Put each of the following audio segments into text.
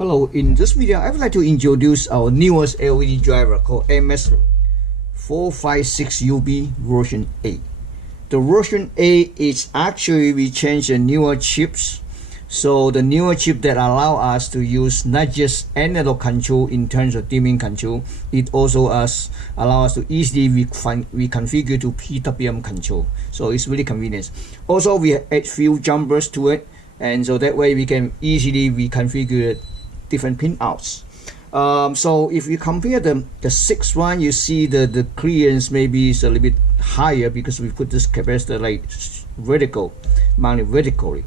Hello, in this video I would like to introduce our newest LED driver called MS456UB version 8. The version 8 is actually we changed the newer chips. So the newer chip that allow us to use not just analog control in terms of dimming control, it also allow us to easily reconfigure to PWM control. So it's really convenient. Also we add few jumpers to it, and so that way we can easily reconfigure different pinouts. So if you compare the sixth one, you see the clearance maybe is a little bit higher because we put this capacitor like mounted vertically.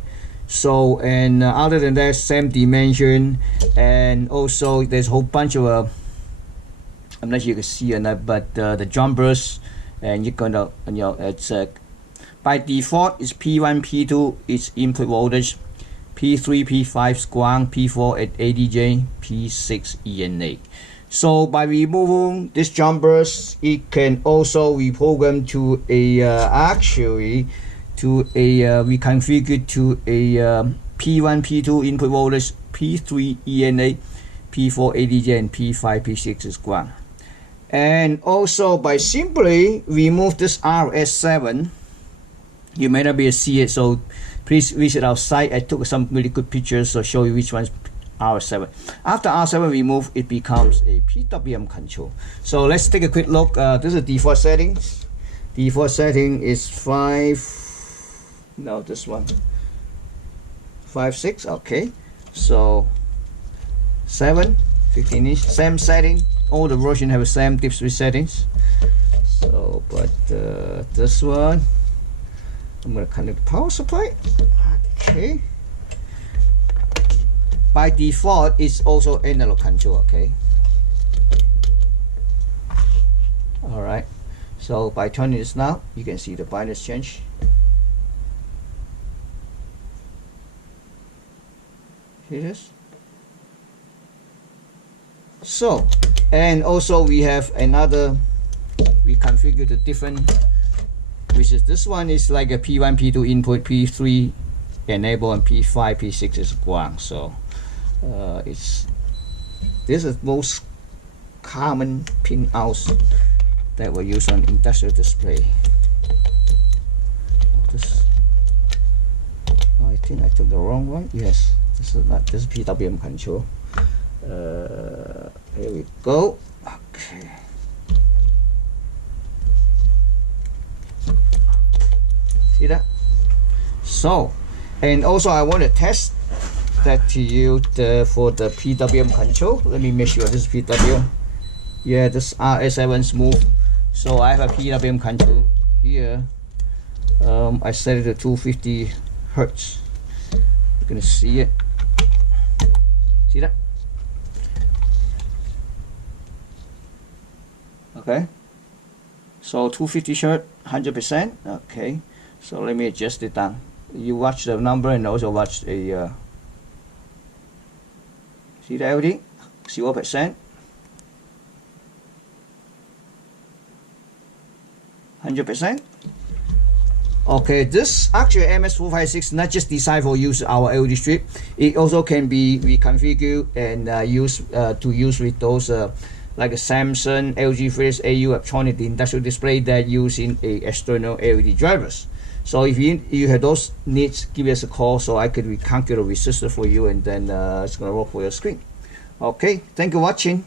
So and other than that, same dimension, and also there's a whole bunch of I'm not sure you can see or not, but the jumpers, and you're gonna it's by default it's P1 P2 is input voltage, P3 P5 is ground, P4 at ADJ, P6 ENA. So by removing these jumpers, it can also reprogram to a reconfigure to a P1 P2 input voltage, P3 ENA, P4 ADJ, and P5 P6 is ground. And also by simply remove this RS7, you may not be able to see it, so please visit our site. I took some really good pictures to show you which one's R7. After R7 removed, it becomes a PWM control. So let's take a quick look. This is default settings. Default setting is 5.6. Okay, so 7, 15 inch, same setting. All the versions have the same dip switch settings. So, but this one, I'm going to connect the power supply. Okay. By default, it's also analog control. Okay. All right. So by turning this now, you can see the brightness change. Here it is. So, and also we have another. We configure the different. Which is this one is like a P1 P2 input, P3 enable, and P5 P6 is ground. So this is most common pin outs that we use on industrial display. I think I took the wrong one. Yes, this is not. This is PWM control. Here we go. Okay. See that? So, and also I want to test that to you for the PWM control. Let me make sure this is PWM. Yeah, this RS7 smooth. So I have a PWM control here. I set it to 250 Hertz. You're gonna see it. See that? Okay. So 250 Hertz, 100%. Okay. So let me adjust it down. You watch the number and also watch a see the LED, 0%, 100%. Okay, this actually MS456 not just designed for use our LED strip. It also can be reconfigured and use with those like a Samsung, LG, Philips, AU electronic industrial display that use in a external LED drivers. So if you have those needs, give us a call so I could reconfigure the resistor for you, and then it's gonna work for your screen. Okay, thank you for watching.